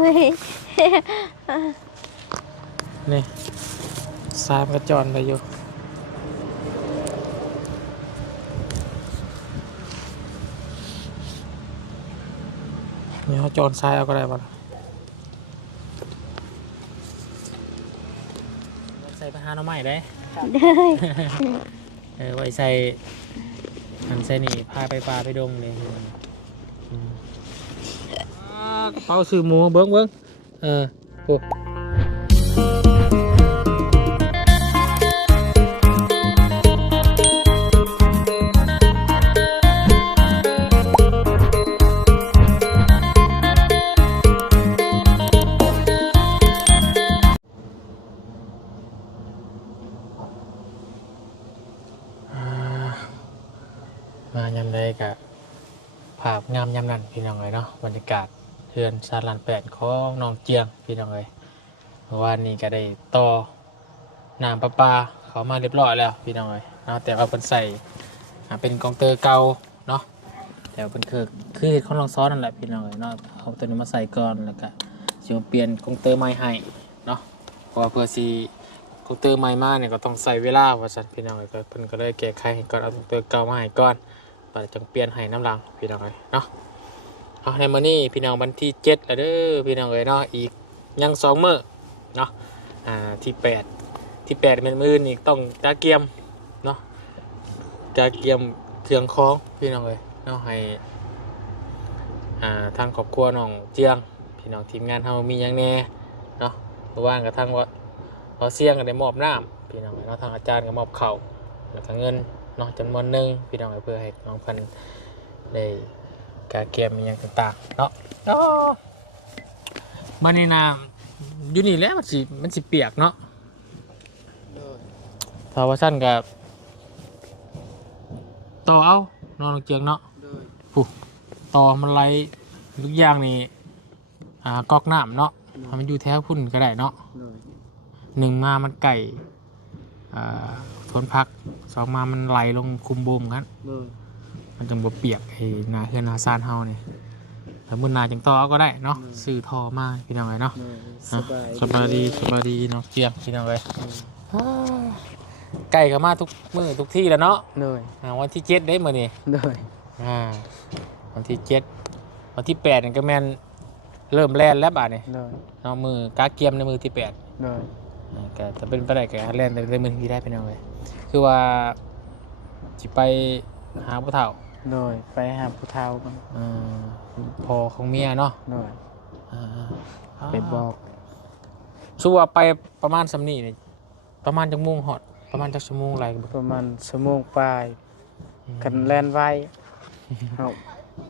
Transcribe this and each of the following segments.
นี่ทรายมันกระจรไปอยู่นี่เขาจรทรายเอาก็ได้ป่ะใส่ไปหาหน่อไม้ได้ เด้อ ไว้ใส่หันใส่นี่พาไปปลาไปดงเลยกระเป๋าซื้อหมูเบิ้งโอ้มายำได้กับภาพงามยำนั่นพี่น้องเลยเนาะบรรยากาศเทือนซาลานแปดของน้องเจียงพี่น้องเลยเมื่อวานนี้ก็ได้ต่อน้ำประปาเขามาเรียบร้อยแล้วพี่น้องเลยเนาะแต่ว่าเป็นใส่เป็นกองเตอร์เก่าเนาะแต่เป็นคือเขาลองซ้อนนั่นแหละพี่น้องเลยเนาะเอาตัวนี้มาใส่ก่อนแล้วก็จะมาเปลี่ยนกองเตอร์ใหม่ให้เนาะเพราะว่าเพื่อซีกองเตอร์ใหม่มาเนี่ยก็ต้องใส่เวลาว่าสันพี่น้องเลยก็เพิ่นก็เลยแก้ไขให้ก่อนเอากองเตอร์เก่ามาให้ก่อนปัจจังเปลี่ยนให้น้ำรังพี่น้องเลยเนาะเอาในมื้อนี้พี่น้องวันที่7แล้วเด้อพี่น้องเลยเนาะอีกยัง2 มื้อเนาะที่8เป็นมื้อนี้ต้องตาเกียมเนาะตาเกียมเครื่องคล้องพี่น้องเลยเนาะให้ทางครอบครัวน้องเจียงพี่น้องทีมงานเฮามีหยังแน่เนาะเพราะว่ากับทางว่าเสี่ยงก็ได้มอบน้ำพี่น้องเลยเนาะทางอาจารย์ก็มอบข้าวแล้วก็เงินเนาะจำนวนหนึ่งพี่น้องเพื่อให้น้องเพิ่นได้การเกมอย่างต่างๆเนาะมันนี่น้ำอยู่นี่แหล้วมันสิเปียกเนาะถ้าว่าสั้นกับต่อเอาน้องเจียงเนาะปุ๊ต่อมันไหลทุกอย่างนี่ก๊อกน้ำเนาะมันอยู่แถวพุ่นก็ได้เนาะหนึ่งมามันไก่ทนพัก2มามันไหลลงคุมบูมกันมันจึงบ่เปียกไอ้นาเฮือนนาซานเฮานี่แล้วมื้อหน้าจังต่อก็ได้เนาะซื้อท่อมาพี่น้องเอ้ยเนาะสบายดีเนาะเจียมพี่น้องเอ้ยไก่ก็มาทุกมื้อทุกที่แล้วเนาะวันที่7ได้มื้อนี้วันที่7วันที่8นี่ก็แม่นเริ่มแล่นแล้วบาดนี้เนาะมือกาเกียมในมือที่8ก็จะเป็นไปได้ก็แล่นในมือที่ได้พี่น้องเอ้ยคือว่าสิไปหาผู้เฒ่าไปหาผู้เฒ่ากันพอของเมียเนาะไปบอกชัวไปประมาณสำนีนี่ประมาณจักโมงฮอดประมาณจักชั่วโมงไรประมาณชั่วโมงปลายกันแล่นไว้เรา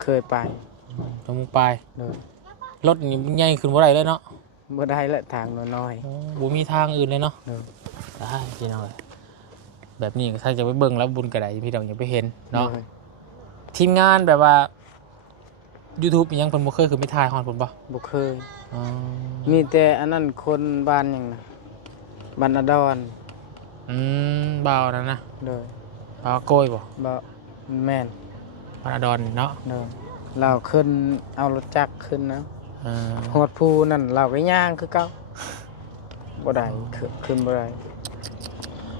เคยไปชั่วโมงปลายรถนี่ใหญ่ขึ้นบ่ได้เลยเนาะบ่ได้ละทางน้อยบ่มีทางอื่นเลยเนาะได้พี่น้องแบบนี้ถ้าจะไปเบิ่งแล้วบุญกระไดพี่น้องอย่าไปเห็นเนาะทีมงานแบบว่า YouTube ยังเพิ่นบ่เคยคือไม่ถ่ายฮอดเพิ่นบ่เคยมีแต่อันนั้นคนบ้านหยังนะบ้านอดอนบ่าวนั่นนะบ่าวโกยบ่แม่นบ้านอดอนเนาะเราขึ้นเอารถจักรขึ้นนะฮอดภูนั่นเราไปย่างคือเก่าบ่ได้ขึ้นบ่ได้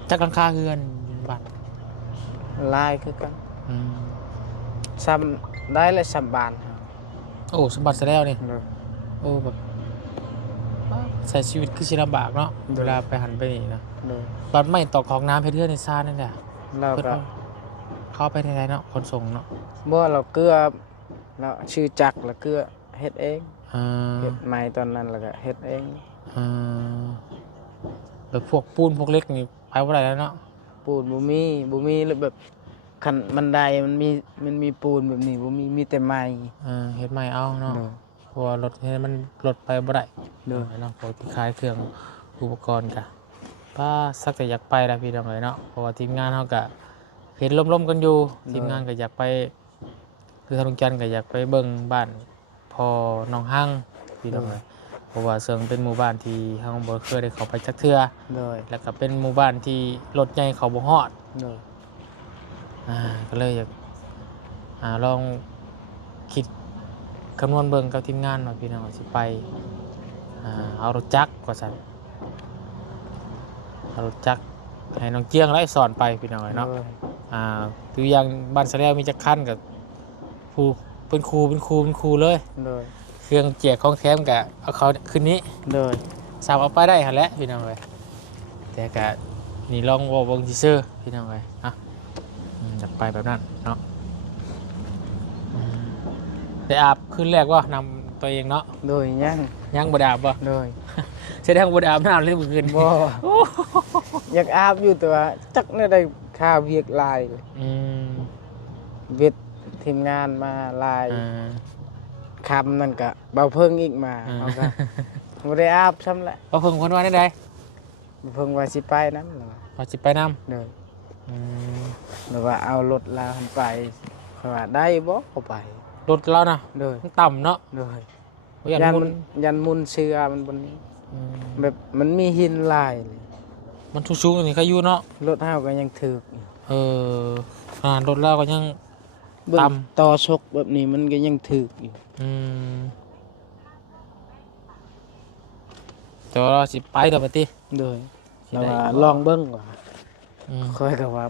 จักหลังคาเฮือนบ้านลายคือกันซ้ำได้เลย3 บาทโอ้สมบัติซะแล้วนี่โอ้แบบใช้ชีวิตคือสิลำบากเนาะเวลาไปหันไปนี่นะบัดไม่ตอกของน้ำเพชรเทือนในซ่านั่นแหละเราก็เข้าไปในไหนเนาะขนส่งเนาะเมื่อเราเกลือเราชื่อจักรแล้วเกลือเฮ็ดเองเฮ็ดใหม่ตอนนั้นแล้วก็เฮ็ดเองแบบพวกปูนพวกเล็กนี่ไปบ่ได้แล้วเนาะปูนบ่มีแบบคันบันไดมันมีปูนแบบนี้บ่มีแต่ไม้เฮ็ดไม้เอาเนาะเพราะว่ารถเฮ็ดมันรถไปบ่ได้เนาะพวกที่ขายเครื่องอุปกรณ์กะป้าสักแต่อยากไปแล้วพี่น้องเอ้ยเนาะเพราะว่าทีมงานเฮาก็เห็นล่มๆกันอยู่ทีมงานก็อยากไปคือทางลุงจันทร์ก็อยากไปเบิ่งบ้านพอน้องหั่งพี่น้องเอ้ยเพราะว่าเซิงเป็นหมู่บ้านที่เฮาบ่เคยได้เข้าไปจักเทื่อแล้วก็เป็นหมู่บ้านที่รถใหญ่เข้าบ่ฮอดก็เลยอยากลองคิด คำนวณเบิ่งกับทีมงานว่าพี่น้องสิไปเอารถจักรว่าซั่นเอารถจักรให้น้องเจียงไล่สอนไปพี่น้องเนาะตัวอย่างบ้านสะแล้วมีจักรคันกับครูเป็นครูเลย โดย เครื่องเจียกของแถมกับเอาเขาคืนนี้ โดย สามเอาไปได้หั่นแหละพี่น้องเอ้ยแต่ก็นี่ลองเว้าเบิ่งซื่อๆพี่น้องเอ้ยจะไปแบบนั้นเนาะได้อาบคืนแรกว่านำตัวเองเนาะ โดยยังบ่ได้อาบบ่ โดย แสดงบ่ได้อาบน้ำเลยเมื่อคืน บ่อยากอาบอยู่แต่ว่าจักเนี่ยได้ค่าเวียกหลายเลย เวททีมงานมาลายคำนั่นก็เบาเพิ่งอีกมาเขาก็บ่ได้อาบซ้ำแหละ บ่เพิ่งคนว่าได้ใด เบาเพิ่งว่าสิไปนำ ว่าสิไปนำ เด้อหรือว่าเอารถลาหันไปเขาว่าได้บ่เอาไป รถเรานะ เด้อ มันต่ำเนาะ เด้อ บ่อยาก ยัน มุ มัน นยันมุนเชือมันบนนี้แบบมันมีหินลายเลย มันสูงๆนี่ก็อยู่เนาะ รถเฮาก็ยังถึกอยู่ รถเราก็ยัง เบิ่ง ต่ำ ต่อชกแบบนี้มันก็ยังถึกอยู่ แต่ว่าเราสิไปเดี๋ยวไปติ เด้อ สิ แล้ว ได้ ว่า บ่ ลองเบิ่งว่า อืม ค่อยก็ว่า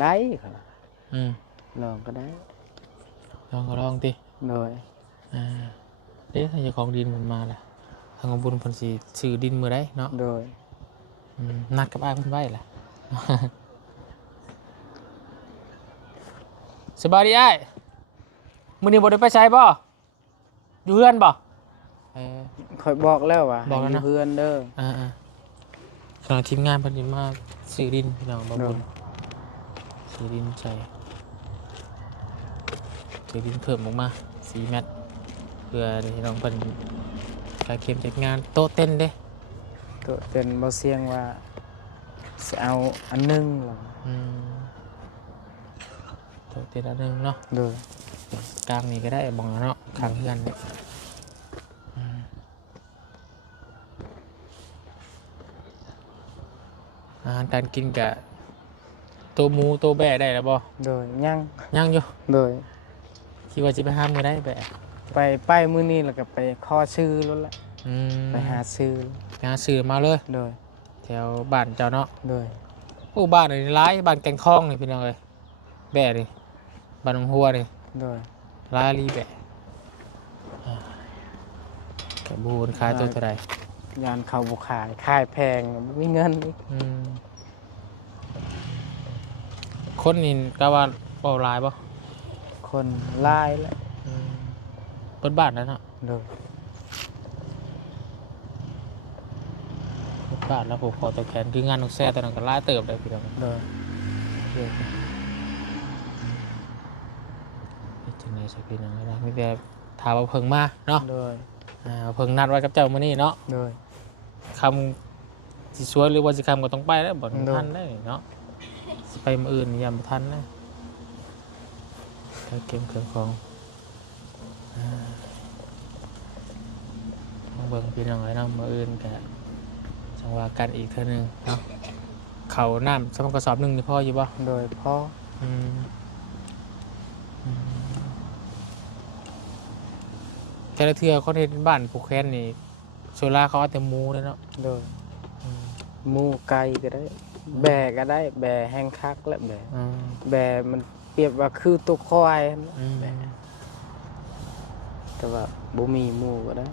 ได้ค่ะ อืม ลองก็ได้ ลองก็ลองติ โดย เด้ถ้าเจ้าของดินมันมาล่ะทางบุญเพิ่นสิซื้อดินมื้อใดเนาะ โดย นัดกับอ้ายเพิ่นไว้ล่ะ สบายดีอ้ายมื้อนี้บ่ได้ไปไสบ่อยู่เฮือนบ่ค่อยบอกแล้วว่า บอกแล้วนะ ให้ยู่เพื่อนเด้อ สำหรับทีมงานเพิ่นสิมาซื้อดินพี่น้องบ่บุญซื้อดินใส่ซื้อดินเพิ่มออกมา4เมตรเพื่อที่น้องเพิ่นการเก็บจัดงานโต๊ะเต้นเด้ ตัวเป็นบ่เสียงว่าสิเอาอันหนึงหรอ โต๊ะเต้นอันหนึงเนาะ โดย กลางนี่ก็ได้บ่งเนาะข้างเฮือนนี่อาหารการกินกะตัวหมูตัวแบะได้แล้วบ่ โดยยัง ยังอยู่ โดย คิดว่าจะไปห้ามมือได้แบะ ไปมื้อนี้แล้วก็ไปขอซื้อแล้วล่ะไปหาซื้อ ไปหาซื้อมาเลย โดย แถวบ้านเจ้าเนาะ โดย โอ้บ้านนี่ร้ายบ้านแกงคองนี่พี่น้องเอ้ยแบะนี่บ้านหนองหัวนี่ โดย ร้ายรีแบะกระบูนขายตัวเท่าไหร่ ยานเขาบ่ขายแพงบ่มีเงินอีก คนนี่ก็ว่าเบาหลายป่ะ คนหลายแหละ เปิดบ้านแล้วเนาะ โดย เปิดบ้านแล้วผมขอตัวแขนคืองานของแซ่ตัวนั้นก็ร้ายเติบเลยพี่น้อง โดย จังไงสักพี่น้องนะมีแต่ถามว่าเพิ่งมาเนาะ โดย เพิ่งนัดไว้กับเจ้ามื้อนี้เนาะ โดย คำสิสวยหรือว่าสิคำก็ต้องไปแล้วบ่ทันได้เนาะสิไปมื้ออื่นยามบ่ทันนะเก็บเครื่องของต้องเบิ่งพี่น้องเลยเนาะมื้ออื่นก็จังว่ากันอีกเทื่อนึงเนาะเขาน้ำสำหรับกระสอบหนึงนี่พออยู่บ่ โดยพ่อ แต่ละเทื่อเขาเฮ็ดบ้านผูกแขนนี่โซล่าเขาเอาแต่หมูเลยเนาะ โดยหมูไก่ก็ได้ แบะก็ได้ แบะแห้งคักและแบะแบะมันเปรียบว่าคือตัวควายนะแบะแต่ว่าบ่มีหมูก็ได้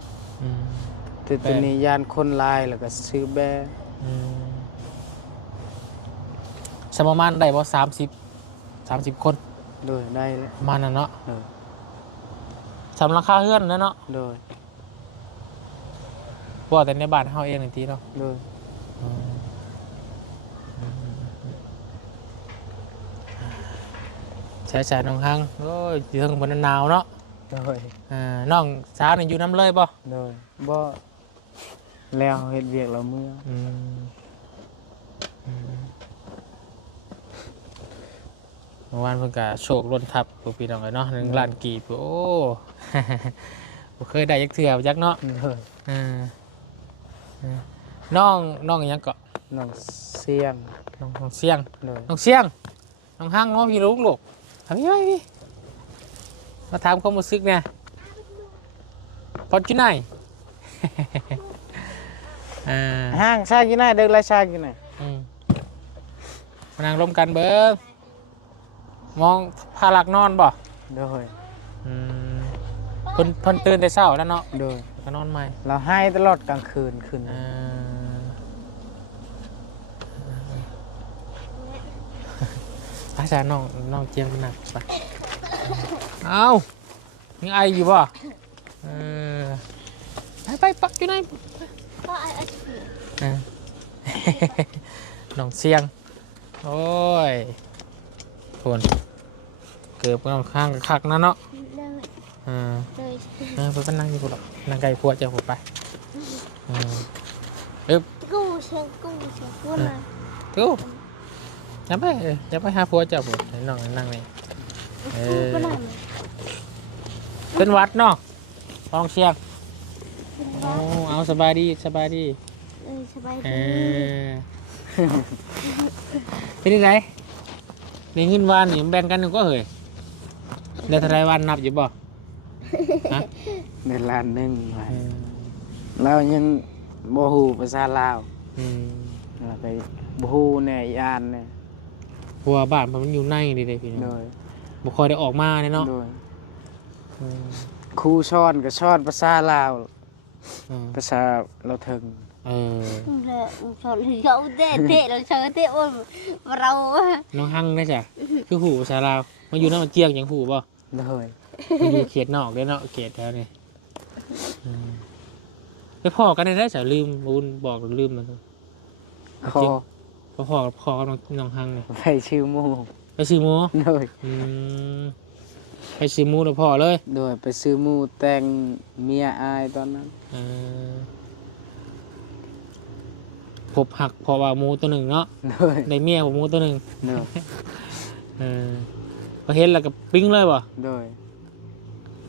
แต่ตัวนี้ยานคนลายแล้วก็ซื้อแบะ สมประมาณได้บ่30 คน โดยได้แล้ว ประมาณนั้นเนาะ โดย สำราคาเฮือนนะเนาะ โดย ว่าแต่ในบ้านเฮาเองนี่ทีเนาะ โดย ใช้น้องฮังโอ้ยอยู่ทางบนหนาวเนาะ โดย น้องสาวนี่อยู่น้ำเลยบ่ โดยบ่แล้วเฮ็ดเวียกแล้วเมื่อ เมื่อวานเพิ่นก็โชคล้นทับพวกพี่น้องเลยเนาะ1 ล้านกีบโอ้ บ่เคยได้จักเทื่อจักเนาะ โดย น้องอิหยังเกาะ น้องเสียง น้องเสียง โดย น้องเสียงน้องฮังน้องพี่ลูกทำยังไงพี่มาถามความรู้สึกเนี่ย พอดกินไหน ห้างชากินไหนเด็กไรชากินไหน มานั่งร่วมกันเบิ้งมองพาหลักนอนบ่ โดย เพิ่นตื่นแต่เช้าแล้วเนาะ โดย ก็นอนใหม่ เราให้ตลอดกลางคืนคืน อาจารย์น้องเจียงหนักไปเอายังไออยู่บ่ไปปักอยู่ไหนน้องเสียงโอ้ยคนเกือบน้องข้างคักนะเนาะเพื่อนนั่งอยู่หรอกนั่งไกลพวดเจ้าผมไปกูเชียงกูนะ กูอย่าไปหาพวดเจ้าผมให้น้องนั่งนี่เป็นวัดเนาะลองเชียงเอาสบายดีสบายดี เป็นยังไงในเงินวานนี่แบ่งกันก็เหยได้เท่าไรวันนับอยู่บ่ฮะ ในล้านหนึ่งเรายังโมหูภาษาลาวเราไปโมหูเนี่ยยานเนี่ย หัวบ้านมันอยู่ในนี่เลยพี่น้องบุคคลได้ออกมาเนี่ยเนาะครูช้อนกับช้อนภาษาลาวภาษาเราถึงเราเตะเราเชิญเตะอ้นเรา น้องหั่งได้จ้ะคือหูภาษาลาวมาอยู่นั่นมันเจียงอย่างหูบ่เลยมันอยู่เขตนอกได้เนาะเขตแถวนี้ไปพ่อกันได้จ้ะลืมบุญบอกลืมมันพ่อกับน้องหั่งเนี่ย ไปชื่อมู ไปซื้อหมู เลยไปซื้อหมูแล้วพ่อเลย โดยไปซื้อมูแต่งเมียอายตอนนั้นพบหักพอว่าหมูตัวหนึ่งเนาะในเมียผมหมูตัวหนึ่งพอเห็นแล้วก็ปิ้งเลยบ่โดย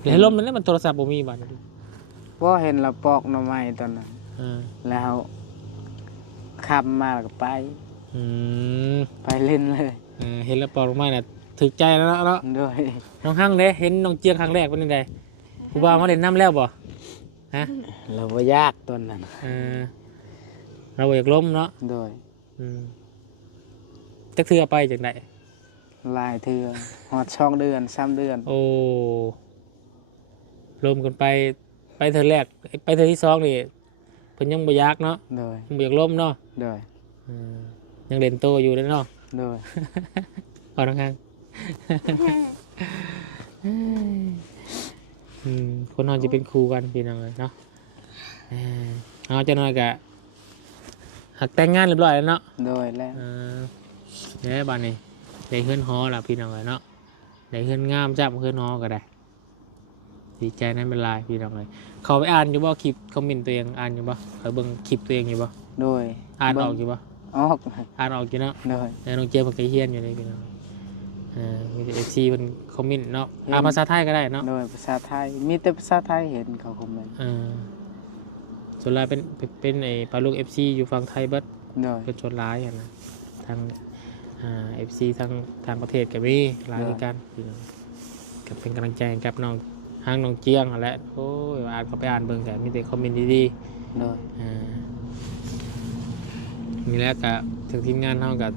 เดี๋ยวลมมันโทรศัพท์ผมมีบัตรว่าเห็นเราปอกหน่อไม้ตอนนั้นแล้วขับมาแล้วก็ไปเล่นเลยเห็นแล้วปอกลงมาเนี่ยถึกใจแล้วเนาะโดยน้องหั่งเด้เห็นน้องเจียงครั้งแรกเป็นยังไงครูบามาเล่นน้ำแล้วบ่ฮะเราว่ายากตอนนั้นเราอยากล้มเนาะโดยจักเทือไปจากไหนลายเทือหอดช่องเดือน3 เดือนโอ้ล้มกันไปเทือแรกไปเทือที่2นี่เพิ่นยังบ่อยากเนาะโดยบ่อยากล้มเนาะโดยยังเล่นโตอยู่เลยเนาะโดยเอาน้องหั่งคนนอนจะเป็นครูกันพี่น้องเลยเนาะเอาจะน้อยกะหักแต่งงานเรียบร้อยแล้วเนาะโดยแล้วเนี่ยบ้านนี้ได้เฮือนฮอล่ะพี่น้องเลยเนาะได้เฮือนงามจับเฮือนฮอก็ได้ดีใจนั้นเป็นลายพี่น้องเลยเขาไปอ่านอยู่บ่คลิปคอมเมนต์ตัวเองอ่านอยู่บ่เขาเบิ่งคลิปตัวเองอยู่บ่โดยอ่านออกอยู่บ่ออกอ่านออกอยู่เนาะโดยน้องเจมส์ก็เฮียนอยู่เลยพี่น้องมีแต่FCมันคอมเมนต์เนาะอ่านภาษาไทยก็ได้เนาะโดยภาษาไทยมีแต่ภาษาไทยเห็นเขาคอมเมนต์ส่วนลายเป็นไอ้ปลาลูก FC อยู่ฝั่งไทยเบิดเป็นส่วนร้ายนะทางFC ทางประเทศก็มีหลายกันพี่น้องก็เป็นกำลังใจกับน้องห้างน้องเจียงแหละโอ้ยอ่านเขาไปอ่านเบิ่งแต่มีแต่คอมเมนต์ดีๆนี่แหละก็ถึงทีมงานเฮาก็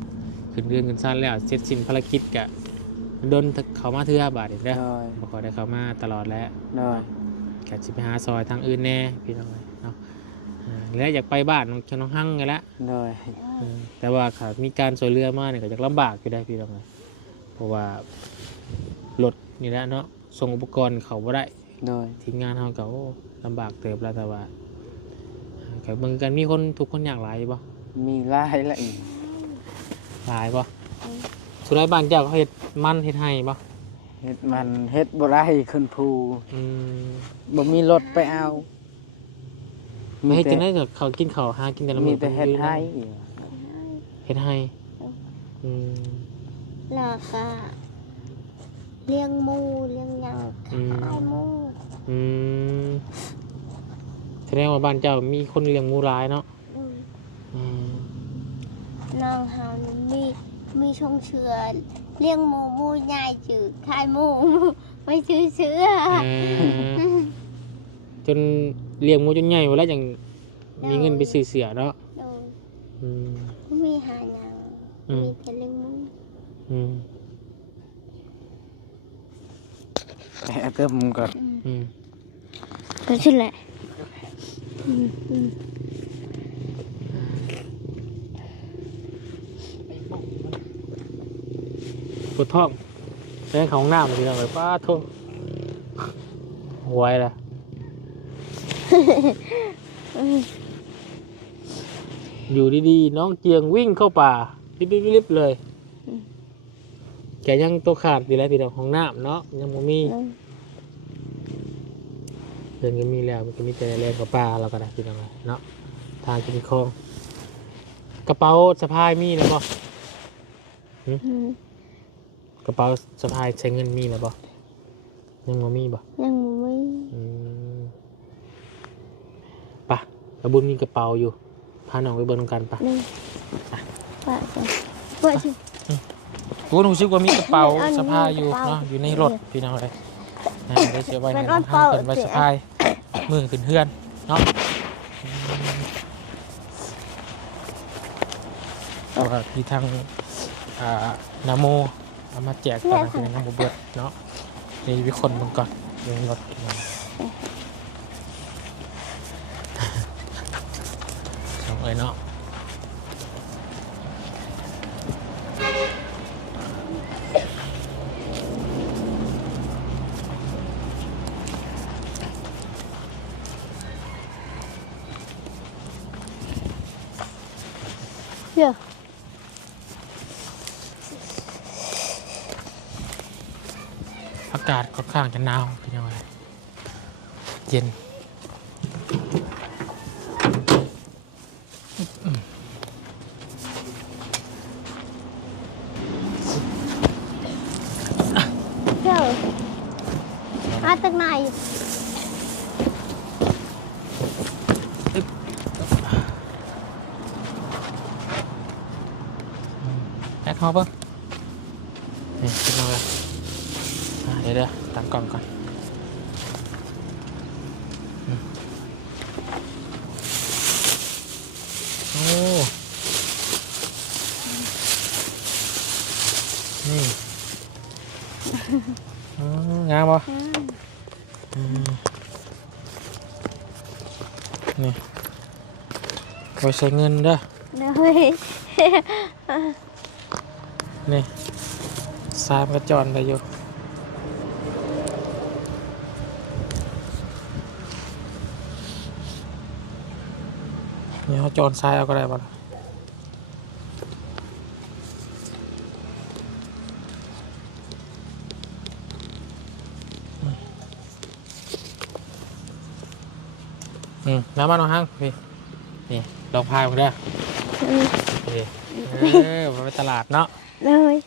ขึ้นเรื่องขึ้นซ่านแล้วเสร็จสิ้นภารกิจก็ดนเข้ามาเทื่อบาดนี่เด้อบ่ค่อยได้เข้ามาตลอดแล้วก็สิไปหาซอยทางอื่นแน่พี่น้องเนาะแล้วอยากไปบ้านน้องหั่งไงละแต่ว่าขามีการช่วยเหลือมาเนี่ยก็อยากลำบากอยู่ได้พี่น้องเลยเพราะว่ารถนี่แหละเนาะส่งอุปกรณ์เขาบ่ได้ทีมงานเขาก็ลำบากเติบแล้วแต่ว่าแต่เมืองกันมีคนทุกคนอยากหลายป่ะมีหลายละอีกหลายป่ะสุดท้ายบ้านเจ้าเขาเฮ็ดมันเฮ็ดให้ป่ะเฮ็ดมันเฮ็ดบ่ได้คนภูบ่มีรถไปเอาไม่ให้กินได้แต่เขากินเขาหากินแต่ละมื้อมีแต่เฮ็ดให้แล้วก็เลี้ยงหมูเลี้ยงหยังขายหมูแสดงว่าบ้านเจ้ามีคนเลี้ยงหมูหลายเนาะน้องเฮามีชงเชือเลี้ยงหมูใหญ่จืดขายหมูไม่ชื่อเชือ จนเลี้ยงหมูจนใหญ่หมดแล้วยังมีเงินไปซื้อเสือเนาะ โดย อืม มีหาหยังมีแต่เลี้ยงหมู อืม แต่เติมก่อน อืม ก็ใช่แหละ ปวดท้องแรงของน้ำเลยพี่น้องเลยป้าโทษไวละอยู่ดีๆน้องเจียงวิ่งเข้าป่ารีบๆเลยแกยังตัวขาดอยู่แล้วพี่น้องของน้ำเนาะยังไม่มีเดินก็มีแล้วมันก็มีแต่แรงกับป่าเราก็ได้พี่น้องเลยเนาะทางกินคลองกระเป๋าสะพายมีแล้วป่ะกระเป๋าสะพายใช้เงินมีแล้วป่ะยังไม่มีป่ะ ยังไม่ ปะกระบุญมีกระเป๋าอยู่พาน้องไปเบิ่งกันปะ นี่ว่าจะว่าจะ กูรู้สึกว่ามีกระเป๋าสะพายอยู่เนาะอยู่ในรถพี่น้องเลยได้เสียไว้ในห้างเพิ่นไว้สะพายมือขึ้นเฮือนเนาะเพราะว่าที่ทางนาโมเอามาแจกตอนนั้นเป็นน้ำบุเบิดเนาะนี่มีคนมึงก่อนอยู่ในรถสองเลยเนาะ เดี๋ยว อากาศค่อนข้างจะหนาวเป็นยังไงเย็นเดี๋ยวมาจากไหน แอดฮอปเปอร์นี่ขึ้นมาเลยเดี๋ยวตั้งกล่องก่อนโอ้นี่งามปะนี่ไว้ใช้เงินเด้อ เดี๋ยวเฮ้ย นี่สายมันกระจรไปอยู่นี่เขาจรซ้ายเอาก็ได้ป่ะล่ะน้ำมันเอาห้างพี่นี่ลองพายมาได้ไปตลาดเนาะ เลย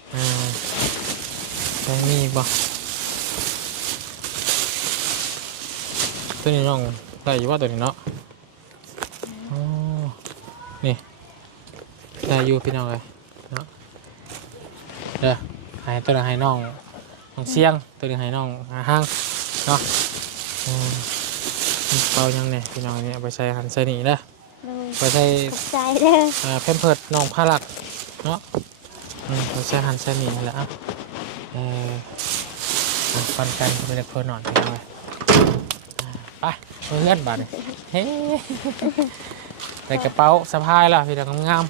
ต้องมีบ่ตัวนี้น้องได้อยู่ว่าตัวนี้เนาะอ๋อนี่ได้อยู่พี่น้องเลยเนาะเด้อให้ตัวนึงให้น้องเสียงตัวนึงให้น้องห้างเนาะเปล่ายังเนี่ยพี่น้องเนี่ยเอาไปใส่หันใส่นี่เด้อ เลย ไปใส่ ขอบใจเด้อ เพิ่มเพิดน้องพาลักเนาะไปใส่หันใส่นี่แหล้วฟันกันไปเลยเพิ่นหน่อยไปหน่อยไปเพื่อนบาดเลยเฮ้ใส่กระเป๋าสะพายล่ะพี่น้องงาม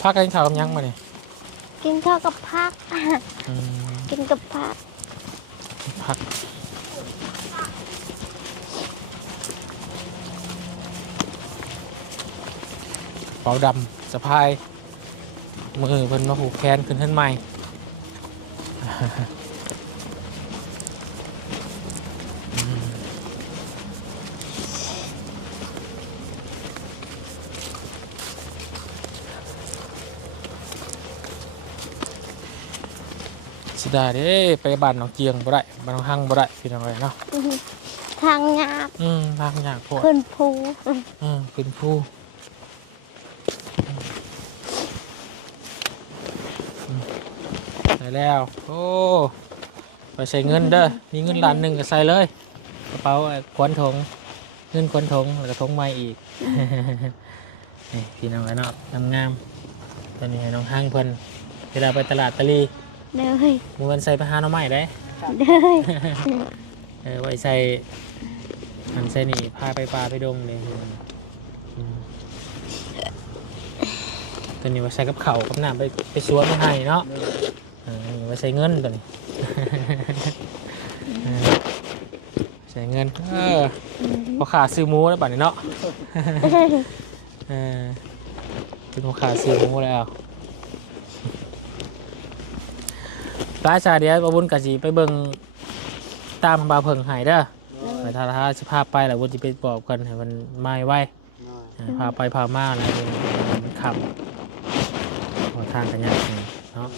พักกันข่าวกับยังมาเนี่ย กินข้าวกับผักกินกับผัก พักเป๋าดำสะพายมือเพิ่นมาผูกแขนขึ้นขึ้นใหม่สิได้เด้ไปบ้านน้องเจียงบ่ได้บ้านน้องหั่งบ่ได้พี่น้องเอ้ยเนาะ ทางงาบ ทางยากโพด ขึ้นภู ขึ้นผู้ ได้แล้วโอ้ไปใส่เงินเด้อมีเงินล้านหนึ่งก็ใส่เลยกระเป๋าขวัญถุงเงินขวัญถุงแล้วก็ถุงใหม่อีก นี่พี่น้องไอ้เนาะงามๆตอนนี้ให้น้องห้างเพิ่นเวลาไปตลาดตะลี เลย มือวันใส่ไปหาหน่อไม้ได้ เลย ไว้ใส่อันใส่นี่พาไปปลาไปดงเลยอืมตัวนี้ไว้ใส่กับเข่าวกับน้ำไปสวนมาให้เนาะนี่ไว้ใส่เงินตัวนี้ ใส่เงินพอขาซื้อหมูแล้วบัดนี้เนาะเป็นพอขาซื้อหมูแล้วร้านชาเดียวบบุญกะจีไปเบิ่งตามบาเพิงหายเด้อไปถ้าสิพาไปแล้วบุญจะไปบอกกันให้มันไม่ไหวพาไปพามาอะไรมันขับขอทางกันยากเนาะ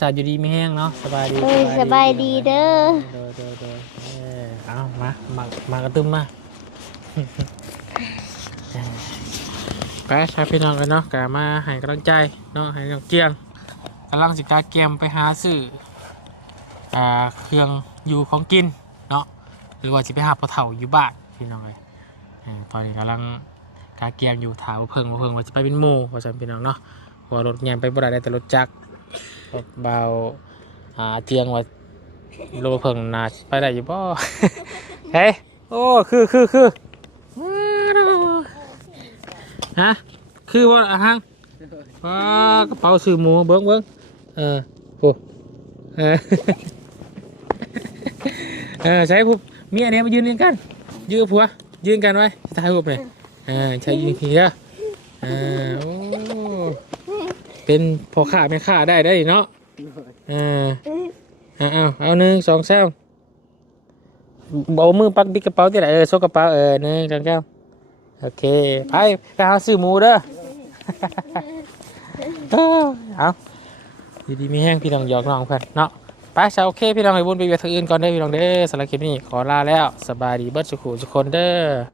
สาอยู่ดีไม่แห้งเนาะสบายดี สบายดีเด้อ เอามากระตุ้มมาไปชาพี่น้องกันเนาะกะมาให้กำลังใจเนาะให้น้องเกียงกำลังสิกาเกมไปหาซื้อเครื่องอยู่ของกินเนาะหรือว่าจะไปหาปลาเถ่าอยู่บ้านพี่น้องเลยตอนนี้กำลังกาเกมอยู่ถามเพิ่งว่าจะไปเป็นโมว่าจะพี่น้องเนาะว่ารถแงไปบ่ได้แต่รถจักรเบาเตียงว่าโลเพิ่งนาไปได้อยู่บ่ เฮ้ยโอ้คือฮะคือว่าฮังกระเป๋าซื้อหมูเบิ้งโอ้ใช้ผู้เมียเนี่ยมายืนกันยืนผัวยืนกันไว้ถ่ายรูปเลยใช้ยืนขี้โอ้เป็นพอขาไม่ขาได้เนาะเอา1 2 3เอามือปักบิ๊กกระเป๋าที่ไหนโซกกระเป๋า1 2 3โอเคไปหาซื้อหมูเด้อ เอาดีๆมีแห้งพี่น้องหยอกน้องเพื่อนเนาะไปเช้าโอเคพี่น้องให้บุญไปเวียดทางอื่นก่อนเด้อพี่น้องเด้อสำหรับคลิปนี้ขอลาแล้วสบายดีเบิดสุขุทุกคนเด้อ